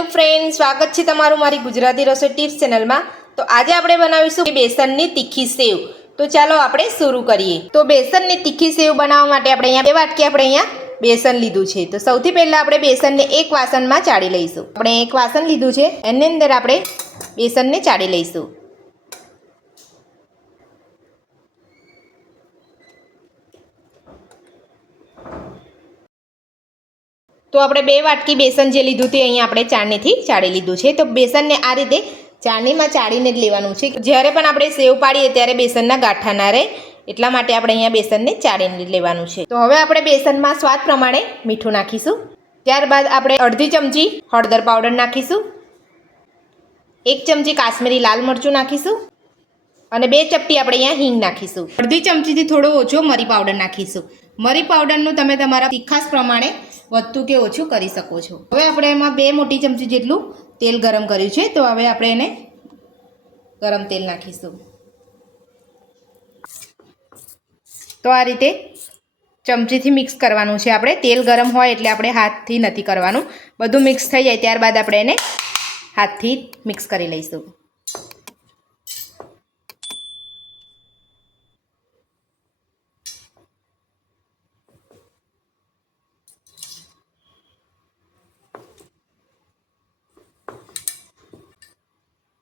Hello friend, સ્વાગત છે તમારું મારી ગુજરાતી રસોઈ ટિપ્સ ચેનલમાં। તો આજે આપણે બનાવીશું બેસનની તીખી સેવ। તો ચાલો આપણે શરૂ કરીએ। તો બેસનની તીખી સેવ બનાવવા માટે આપણે અહીંયા 2 વાટકી આપણે અહીંયા બેસન લીધું છે। તો સૌથી પહેલા આપણે બેસનને એક વાસણમાં ચાળી લઈશું। આપણે એક વાસણ લીધું છે, એની અંદર આપણે બેસનને ચાળી લઈશું। તો આપણે 2 વાટકી બેસન જે લીધું તે અહીંયા આપણે ચાળણીથી ચાળી લીધું છે। તો બેસનને આ રીતે ચાળણીમાં ચાળીને જ લેવાનું છે। જ્યારે પણ આપણે સેવ પાડીએ ત્યારે બેસનના ગાંઠા ના રહે, એટલા માટે આપણે અહીંયા બેસનને ચાળીને લેવાનું છે। તો હવે આપણે બેસનમાં સ્વાદ પ્રમાણે મીઠું નાખીશું। ત્યારબાદ આપણે અડધી ચમચી હળદર પાવડર નાખીશું, 1 ચમચી કાશ્મીરી લાલ મરચું નાખીશું અને 2 ચપટી આપણે અહીંયા હિંગ નાખીશું। અડધી ચમચીથી થોડો ઓછો મરી પાવડર નાખીશું। મરી પાવડરનું તમે તમારા તીખાસ પ્રમાણે વધતું કે ઓછું કરી શકો છો। હવે આપણે એમાં 2 મોટી ચમચી જેટલું તેલ ગરમ કર્યું છે, તો હવે આપણે એને ગરમ તેલ નાખીશું। તો આ રીતે ચમચીથી મિક્સ કરવાનું છે આપણે। તેલ ગરમ હોય એટલે આપણે હાથથી નથી કરવાનું, બધું મિક્સ થઈ જાય ત્યારબાદ આપણે એને હાથથી મિક્સ કરી લઈશું।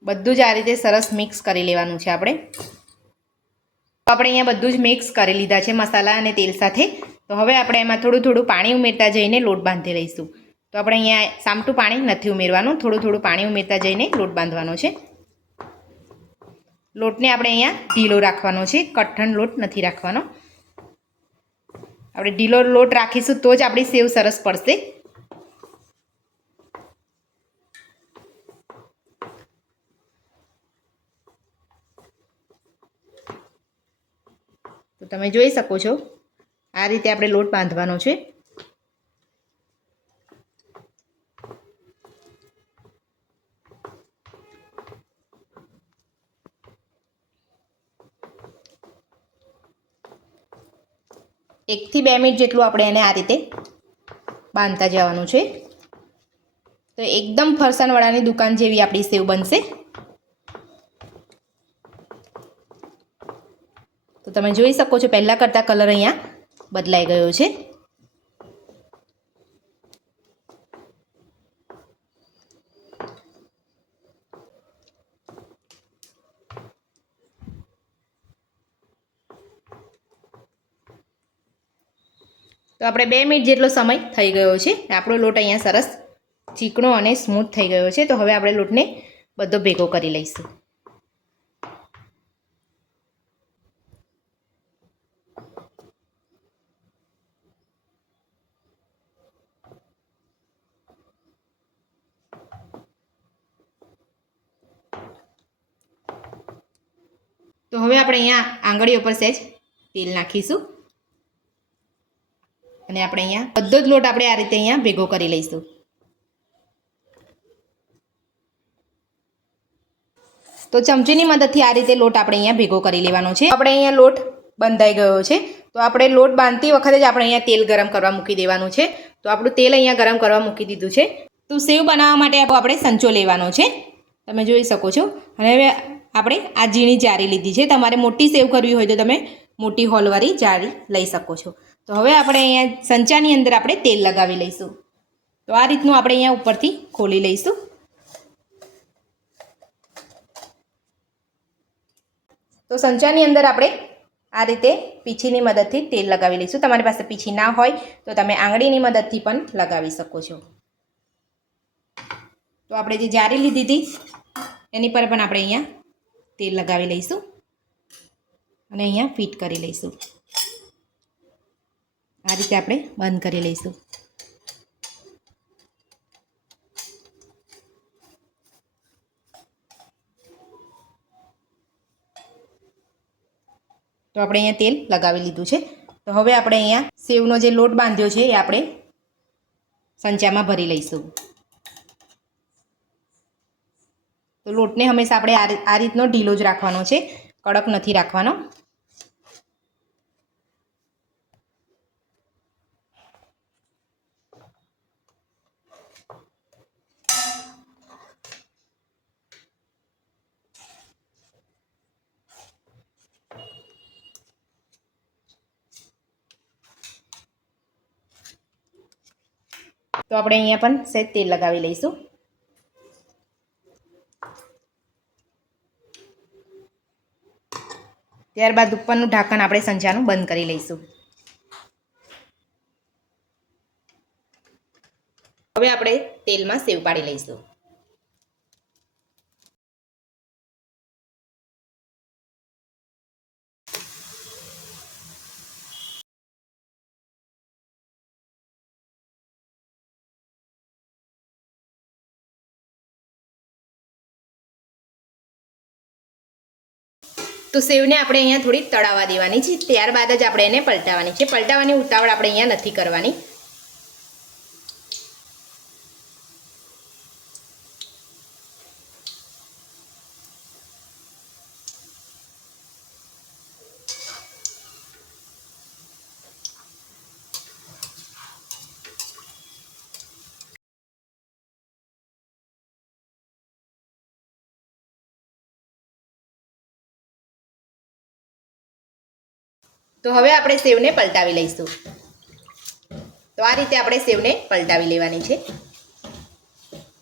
બધું જ આ રીતે સરસ મિક્સ કરી લેવાનું છે આપણે। આપણે અહીંયા બધું જ મિક્સ કરી લીધા છે મસાલા અને તેલ સાથે। તો હવે આપણે એમાં થોડું થોડું પાણી ઉમેરતા જઈને લોટ બાંધી લઈશું। તો આપણે અહીંયા સામટું પાણી નથી ઉમેરવાનું, થોડું થોડું પાણી ઉમેરતા જઈને લોટ બાંધવાનો છે। લોટને આપણે અહીંયા ઢીલો રાખવાનો છે, કઠણ લોટ નથી રાખવાનો। આપણે ઢીલો લોટ રાખીશું તો જ આપણી સેવ સરસ પડશે। તો તમે જોઈ શકો છો આ રીતે આપણે લોટ બાંધવાનો છે। એકથી 2 મિનિટ જેટલું આપણે એને આ રીતે બાંધતા જવાનું છે। તો એકદમ ફરસાણવાળાની દુકાન જેવી આપણી સેવ બનશે। તો તમે જોઈ શકો છો પહેલાં કરતાં કલર અહીંયા બદલાઈ ગયો છે। તો આપણે 2 મિનિટ જેટલો સમય થઈ ગયો છે। આપણો લોટ અહીંયા સરસ ચીકણો અને સ્મૂથ થઈ ગયો છે। તો હવે આપણે લોટને બધો ભેગો કરી લઈશું। તો હવે આપણે અહીંયા આંગળીઓ પર સહેજ તેલ નાખીશું અને આપણે અહીંયા બધો જ લોટ આપણે આ રીતે અહીંયા ભેગો કરી લઈશું। તો ચમચીની મદદથી આ રીતે લોટ આપણે અહીંયા ભેગો કરી લેવાનો છે। આપણે અહીંયા લોટ બંધાઈ ગયો છે। તો આપણે લોટ બાંધતી વખતે જ આપણે અહીંયા તેલ ગરમ કરવા મૂકી દેવાનું છે। તો આપણું તેલ અહીંયા ગરમ કરવા મૂકી દીધું છે। તો સેવ બનાવવા માટે આપણે સંચો લેવાનો છે, તમે જોઈ શકો છો। અને હવે આપણે આ ઝીણી જારી લીધી છે, તમારે મોટી સેવ કરવી હોય તો તમે મોટી હોલવાળી જારી લઈ શકો છો। તો હવે આપણે અહીંયા સંચાની અંદર આપણે તેલ લગાવી લઈશું। તો આ રીતનું આપણે અહીંયા ઉપરથી ખોલી લઈશું। તો સંચાની અંદર આપણે આ રીતે પીંછીની મદદથી તેલ લગાવી લઈશું। તમારી પાસે પીંછી ના હોય તો તમે આંગળીની મદદથી પણ લગાવી શકો છો। તો આપણે જે જારી લીધી હતી એની પર પણ આપણે અહીંયા તેલ લગાવી લઈશું અને અહીંયા ફિટ કરી લઈશું। આ રીતે આપણે બંધ કરી લઈશું। તો આપણે અહીંયા તેલ લગાવી લીધું છે। તો હવે આપણે અહીંયા સેવનો જે લોટ બાંધ્યો છે એ આપણે સંચામાં ભરી લઈશું। તો લોટને હંમેશા આપણે આ રીતનો ઢીલો જ રાખવાનો છે, કડક નથી રાખવાનો। તો આપણે અહીંયા પણ સહેજ તેલ લગાવી લઈશું. ત્યારબાદ ઉપરનું ઢાંકણ આપણે સંચાનું બંધ કરી લઈશું. હવે આપણે તેલમાં સેવ પાડી લઈશું. તો સેવને આપણે અહીંયા થોડી તળાવવા દેવાની છે. ત્યારબાદ જ આપણે એને પલટાવવાની છે. પલટાવવાની ઉતાવળ આપણે અહીંયા નથી કરવાની. તો હવે આપણે સેવને પલટાવી લઈશું. તો આ રીતે આપણે સેવને પલટાવી લેવાની છે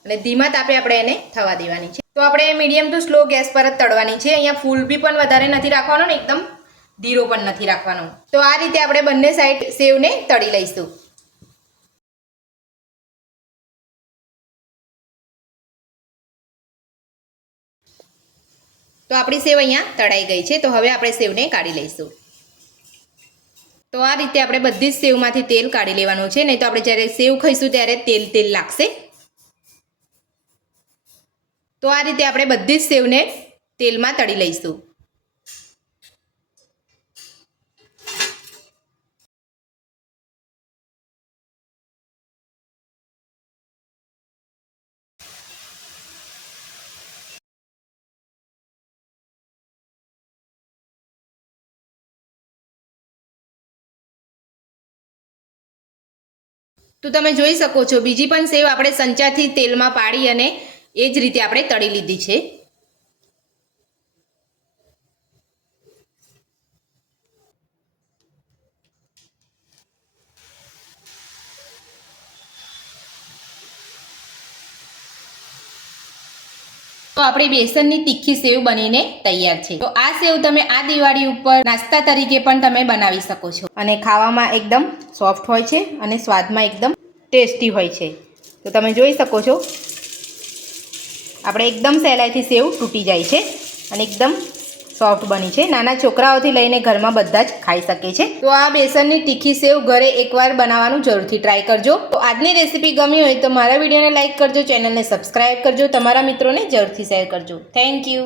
અને ધીમા તાપે આપણે એને થવા દેવાની છે. તો આપણે મીડિયમ ટુ સ્લો ગેસ પર જ તળવાની છે. અહીંયા ફૂલ બી પણ વધારે નથી રાખવાનો ને એકદમ ધીરો પણ નથી રાખવાનો. તો આ રીતે આપણે બંને સાઈડ સેવને તળી લઈશું. તો આપણી સેવ અહીંયા તળાઈ ગઈ છે. તો હવે આપણે સેવને કાઢી લઈશું. તો આ રીતે આપણે બધી જ સેવમાંથી તેલ કાઢી લેવાનું છે, નહીં તો આપણે જ્યારે સેવ ખાઈશું ત્યારે તેલ તેલ લાગશે. તો આ રીતે આપણે બધી જ સેવને તેલમાં તળી લઈશું. તો તમે જોઈ શકો છો બીજી પણ સેવ આપણે સંચાથી તેલમાં પાડી અને એ જ રીતે આપણે તળી લીધી છે. તો આપણી બેસનની તીખી સેવ બનીને તૈયાર છે. તો આ સેવ તમે આ દિવાળી ઉપર નાસ્તા તરીકે પણ તમે બનાવી શકો છો અને ખાવામાં એકદમ સોફ્ટ હોય છે અને સ્વાદમાં એકદમ ટેસ્ટી હોય છે. તો તમે જોઈ શકો છો આપણે એકદમ સહેલાઈથી સેવ તૂટી જાય છે અને એકદમ સોફ્ટ બની છે. નાના છોકરાઓથી લઈને ઘરમાં બધા જ ખાઈ શકે છે. તો આ બેસનની તીખી સેવ ઘરે એકવાર બનાવવાનું જરૂરથી ટ્રાય કરજો. તો આજની રેસીપી ગમી હોય તો મારા વિડીયોને લાઇક કરજો, ચેનલને સબસ્ક્રાઈબ કરજો, તમારા મિત્રોને જરૂરથી શેર કરજો. Thank you.